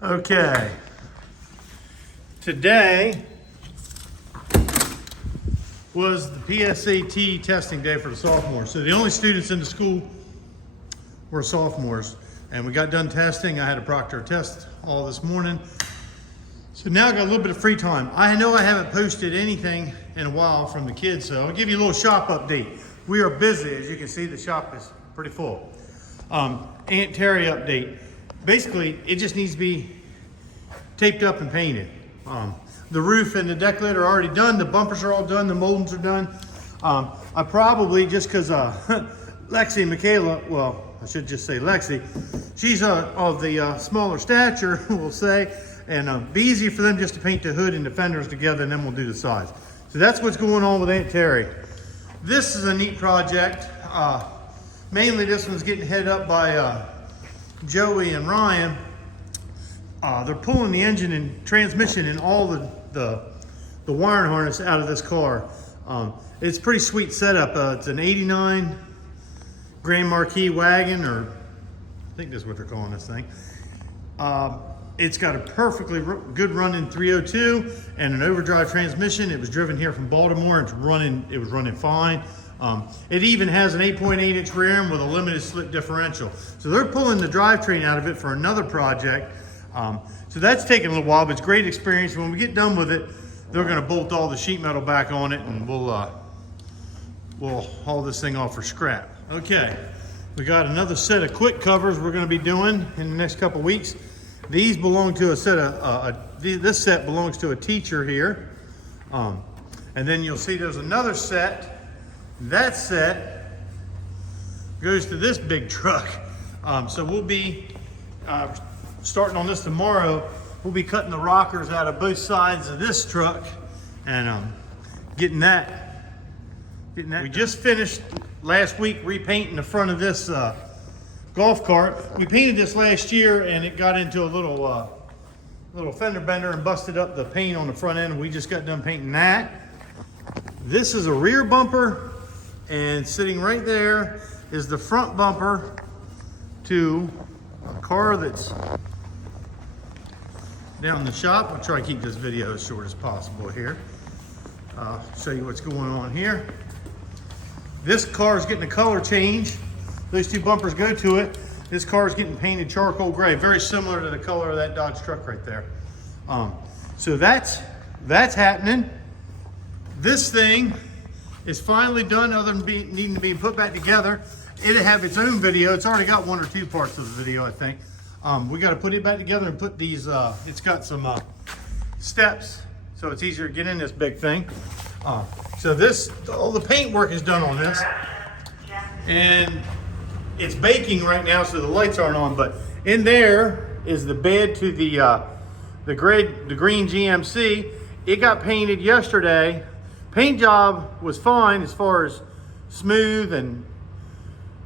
Okay, today was the PSAT testing day for the sophomores. So the only students in the school were sophomores, and we got done testing. I had to proctor a test all this morning. So now I got a little bit of free time. I know I haven't posted anything in a while from the kids, so I'll give you a little shop update. We are busy. As you can see, the shop is pretty full. Aunt Terry update. Basically, it just needs to be taped up and painted. The roof and the deck lid are already done. The bumpers are all done. The moldings are done. I probably, just because Lexi and Michaela, well, I should just say Lexi, she's of the smaller stature, we'll say, and be easy for them just to paint the hood and the fenders together, and then we'll do the sides. So that's what's going on with Aunt Terry. This is a neat project. Mainly this one's getting headed up by Joey and Ryan. They're pulling the engine and transmission and all the wiring harness out of this car. It's a pretty sweet setup. It's an 89 Grand Marquis wagon, or I think that's what they're calling this thing. It's got a perfectly good running 302 and an overdrive transmission. It was driven here from Baltimore. It was running fine. It even has an 8.8-inch rear end with a limited slip differential. So they're pulling the drivetrain out of it for another project. So that's taking a little while, but it's great experience. When we get done with it, they're going to bolt all the sheet metal back on it, and we'll haul this thing off for scrap. Okay, we got another set of quick covers we're going to be doing in the next couple weeks. These belong to a set of, this set belongs to a teacher here. And then you'll see there's another set. That set goes to this big truck. So we'll be starting on this tomorrow. We'll be cutting the rockers out of both sides of this truck and getting that. We just finished last week repainting the front of this golf cart. We painted this last year, and it got into a little fender bender and busted up the paint on the front end. We just got done painting that. This is a rear bumper, and sitting right there is the front bumper to a car that's down in the shop. I'll try to keep this video as short as possible here. Show you what's going on here. This car is getting a color change. Those two bumpers go to it. This car is getting painted charcoal gray, very similar to the color of that Dodge truck right there. So that's happening. This thing is finally done, other than needing to be put back together. It'll have its own video. It's already got one or two parts of the video, I think. We got to put it back together and put these, it's got some steps, so it's easier to get in this big thing. So all the paint work is done on this, and it's baking right now, so the lights aren't on, but in there is the bed to the green GMC. It got painted yesterday. Paint job was fine as far as smooth, and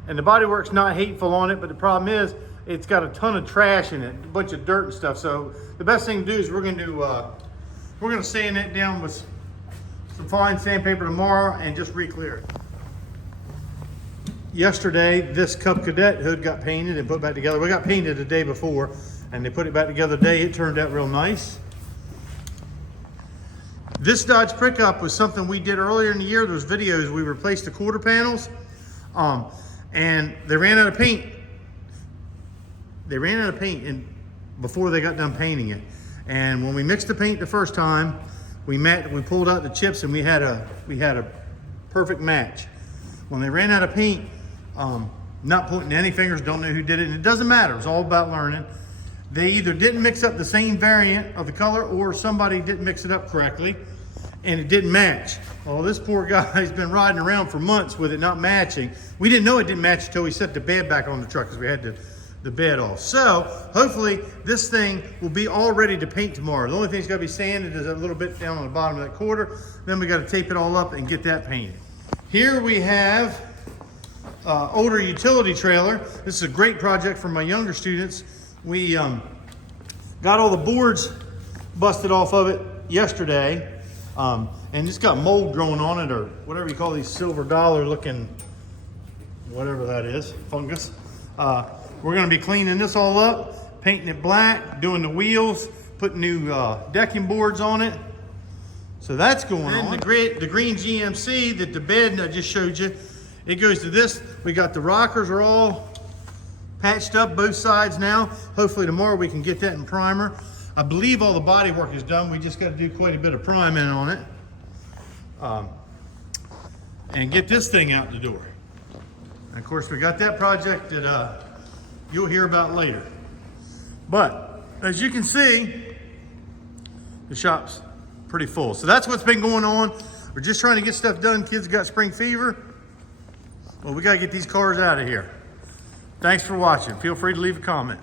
the bodywork's not hateful on it, but the problem is it's got a ton of trash in it, a bunch of dirt and stuff. So the best thing to do is we're going to sand it down with some fine sandpaper tomorrow and just re-clear it. Yesterday, this Cub Cadet hood got painted and put back together. We got painted the day before, and they put it back together today. It turned out real nice. This Dodge pickup was something we did earlier in the year. Those videos, we replaced the quarter panels, and they ran out of paint. They ran out of paint before they got done painting it. And when we mixed the paint the first time, we pulled out the chips, and we had a perfect match. When they ran out of paint, not pointing any fingers, don't know who did it, and it doesn't matter. It's all about learning. They either didn't mix up the same variant of the color, or somebody didn't mix it up correctly, and it didn't match. Well, this poor guy's been riding around for months with it not matching. We didn't know it didn't match until we set the bed back on the truck, because we had the bed off. So hopefully this thing will be all ready to paint tomorrow. The only thing that's got to be sanded is a little bit down on the bottom of that quarter. Then we got to tape it all up and get that painted. Here we have older utility trailer. This is a great project for my younger students. We got all the boards busted off of it yesterday, and it's got mold growing on it, or whatever you call these silver dollar looking, whatever that is, fungus. We're going to be cleaning this all up, painting it black, doing the wheels, putting new decking boards on it. So that's going on. The green GMC, the bed I just showed you, it goes to this. We got the rockers are all patched up both sides now. Hopefully tomorrow we can get that in primer. I believe all the body work is done. We just got to do quite a bit of priming on it. And get this thing out the door. And of course, we got that project that you'll hear about later. But as you can see, the shop's pretty full. So that's what's been going on. We're just trying to get stuff done. Kids got spring fever. Well, we got to get these cars out of here. Thanks for watching. Feel free to leave a comment.